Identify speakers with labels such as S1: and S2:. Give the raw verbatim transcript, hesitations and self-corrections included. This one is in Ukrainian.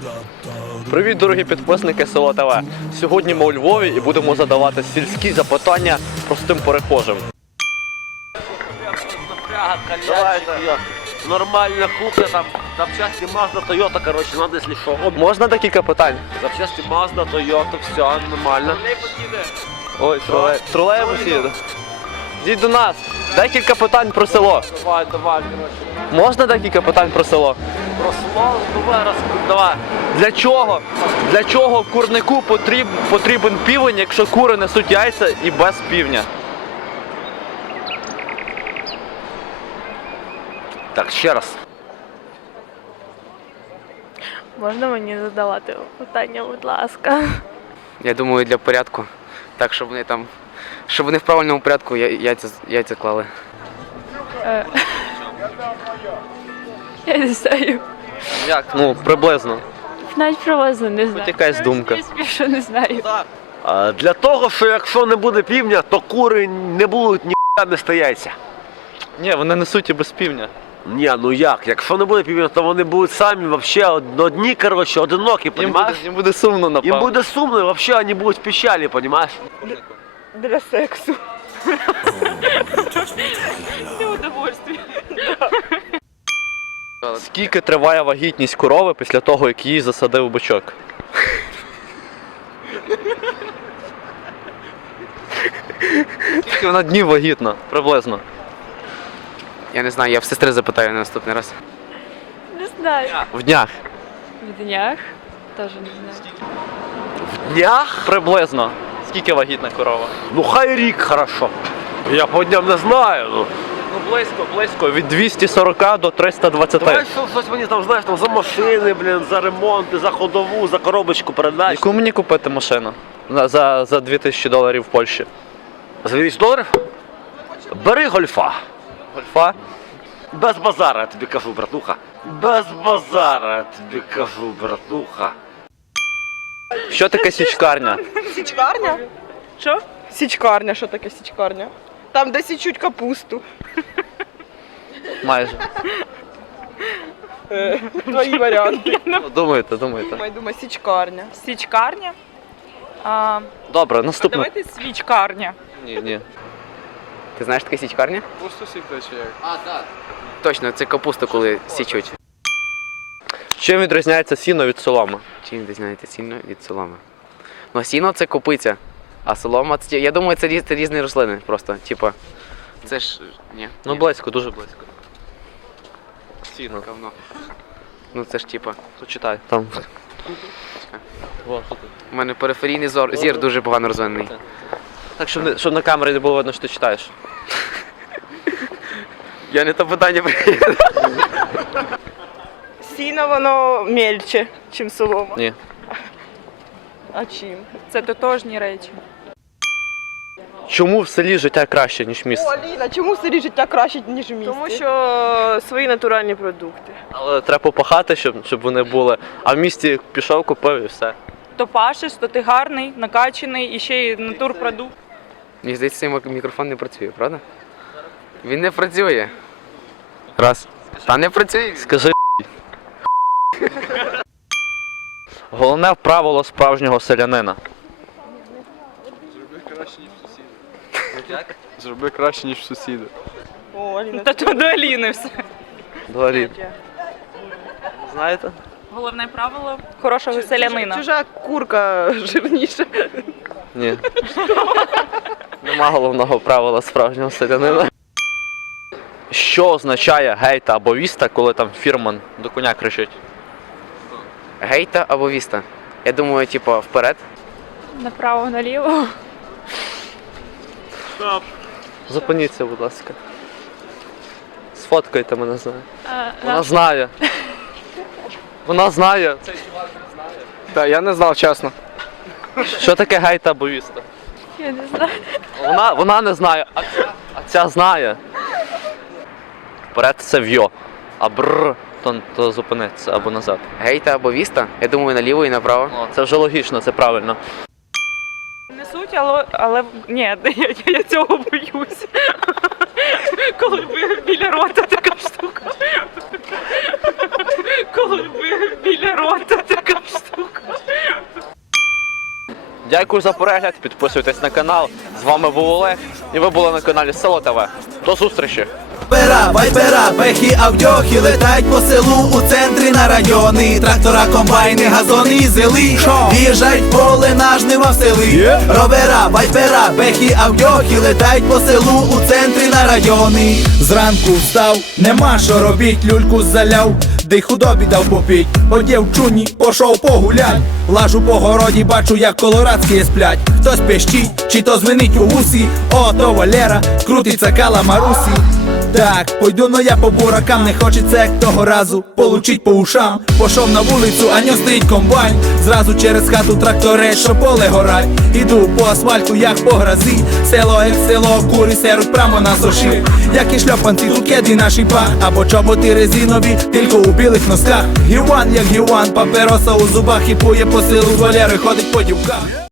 S1: Привіт, дорогі підписники Село ТВ. Сьогодні ми у Львові і будемо задавати сільські запитання простим перехожим.
S2: Нормальна кухня, там запчасти Mazda, Toyota, короче, надо, если что.
S1: Можна декілька питань?
S2: Запчасти Mazda, Toyota, все нормально.
S1: Ой, тролей... тролейбус їде. Йдіть до нас. Декілька питань про село.
S2: Давай, давай, короче.
S1: Можна декілька питань про село?
S2: Про село, давай, раз, давай.
S1: Для чого? Для чого курнику потріб... потрібен півень, якщо кури несуть яйця і без півня?
S2: Так, ще раз.
S3: Можна мені задавати питання, будь ласка?
S4: Я думаю, для порядку. Так, щоб вони там, щоб вони в правильному порядку я- яйця, яйця клали.
S3: Е, Я не знаю.
S1: Як? Ну, приблизно.
S3: Навіть приблизно не знаю.
S1: якась думка.
S3: Я більше не знаю.
S2: А, для того, що якщо не буде півня, то кури не будуть ні не стояться.
S1: Ні, вони несуть і без півня.
S2: Ні, ну як? Якщо не буде півня, то вони будуть самі вообще одні, короче, одинокі,
S1: Їм буде,
S2: понимаєш?
S1: їм буде сумно, напевно.
S2: Їм буде сумно, і вообще вони будуть в печалі, понимаєш?
S3: Для сексу. Для удовольствия.
S1: Скільки триває вагітність корови після того, як її засадив бичок? Скільки вона днів вагітна, приблизно?
S4: Я не знаю, я в сестри запитаю на наступний раз.
S3: Не знаю.
S1: В днях.
S3: В днях? Теж не знаю.
S2: Днях?
S1: Приблизно. Скільки вагітна корова?
S2: Ну хай рік, хорошо. Я по дням не знаю, ну.
S1: Ну близько, близько. Від двісті сорока до триста двадцяти.
S2: Давай що, щось мені там, знаєш, там за машини, блін, за ремонти, за ходову, за коробочку передач.
S1: Яку мені купити машину? За, за, за дві тисячі доларів в Польщі.
S2: За двісті доларів? Бери гольфа.
S1: Гольфа?
S2: Без базара, я тобі кажу, братуха. Без базара, я тобі кажу, братуха.
S1: Що таке січкарня?
S5: Січкарня? Що? Січкарня, що таке січкарня? Там, де січуть капусту.
S1: Майже.
S5: Е, Твої варіанти.
S1: Ну, думаєте, думаєте.
S5: Я думаю, січкарня.
S6: Січкарня? А,
S1: Добре, наступне.
S6: давайте свічкарня.
S1: Ні, ні.
S4: Ти знаєш таке січкарня?
S7: Пусту сікли чи як?
S4: А, так. Точно, це капусту, коли січуть.
S1: Чим відрізняється сіно від соломи?
S4: Чим відрізняється сіно від соломи? Ну, сіно це копиця, а солома це, я думаю, це, різ- це різні рослини просто, типа. Це ж, ні.
S1: Ну
S4: ні.
S1: близько, дуже близько. Сіно.
S4: Говно. Ну це ж типа.
S1: Почитай. Там. Во, що тут?
S4: У мене периферійний зор, зір дуже погано розвинений.
S1: Так, щоб, не, щоб на камері не було видно, що ти читаєш.
S4: Я не то питання прийняв.
S5: Сіно воно мельче, чим солома.
S1: Ні.
S5: А чим?
S6: Це тотожні речі.
S1: Чому в селі життя краще, ніж в
S5: О,
S1: місті?
S5: Аліна, чому в селі життя краще, ніж в місті? Тому що свої натуральні продукти.
S1: Але треба попахати, щоб, щоб вони були. А в місті пішов, купив і все.
S6: То пашеш, то ти гарний, накачаний і ще й натурпродукт.
S4: Мені здається, цей мік- мікрофон не працює, правда? Він не працює. Раз. Та не працює.
S1: Скажи. Головне правило справжнього селянина.
S7: Зроби краще, ніж в сусіда. Зроби краще, ніж в сусіда.
S5: О, Аліна.
S6: Та то до Аліни все.
S1: Далі. Знаєте?
S6: Головне правило хорошого селянина.
S5: Чужа курка жирніша.
S1: Ні. Нема головного правила справжнього селянина. Що означає гейта або віста, коли там фірман до коня кричить?
S4: Гейта або віста? Я думаю, типа, вперед.
S3: Направо-наліво.
S1: Зупиніться, будь ласка. Сфоткайте мене, знає.
S3: А,
S1: Вона знає. Вона знає.
S7: Так, я не знав, чесно.
S1: Що таке гейта або віста?
S3: Я не знаю.
S1: Вона, вона не знає, а ця, а ця знає. Вперед це в'йо, а бррр, то, то зупиниться або назад.
S4: Гейта або віста? Я думаю, наліво і направо.
S1: О, це вже логічно, це правильно.
S6: Несуть, але, але ні, я, я цього боюсь. Коли б біля рота така штука. Коли б біля рота така
S1: Дякую за перегляд, підписуйтесь на канал. З вами був Олег і ви були на каналі Село ТВ. До зустрічі!
S8: Вайпера, вайпера, бехи, авдьохи летають по селу у центрі на райони. Трактора, комбайни, газони і зели. В'їжджають в поле на жнива в сели. Ровера, вайпера, бехи, авдьохи летають по селу у центрі на райони. Зранку встав, нема що робіть, люльку заляв, де й худобі дав попіть. Одів чуні, пошов погулять. Лажу по городі, бачу, як колорадські сплять. Хтось пещить, чи то звенить у вусі. О, то Валера, крутиться кала Марусі. Так, пойду, но я по буракам, не хочеться як того разу получить по ушам. Пошов на вулицю, а ньо стоїть комбайн. Зразу через хату тракторець, що поле горать. Іду по асфальту, як по грозі. Село як село, кури серуть прямо на соші. Як і шльопанці, тут кеди на шипах. Або чоботи резинові, тільки у білих носках. Гіван як гіван, папероса у зубах. І пує по селу, з Валери ходить по дівках.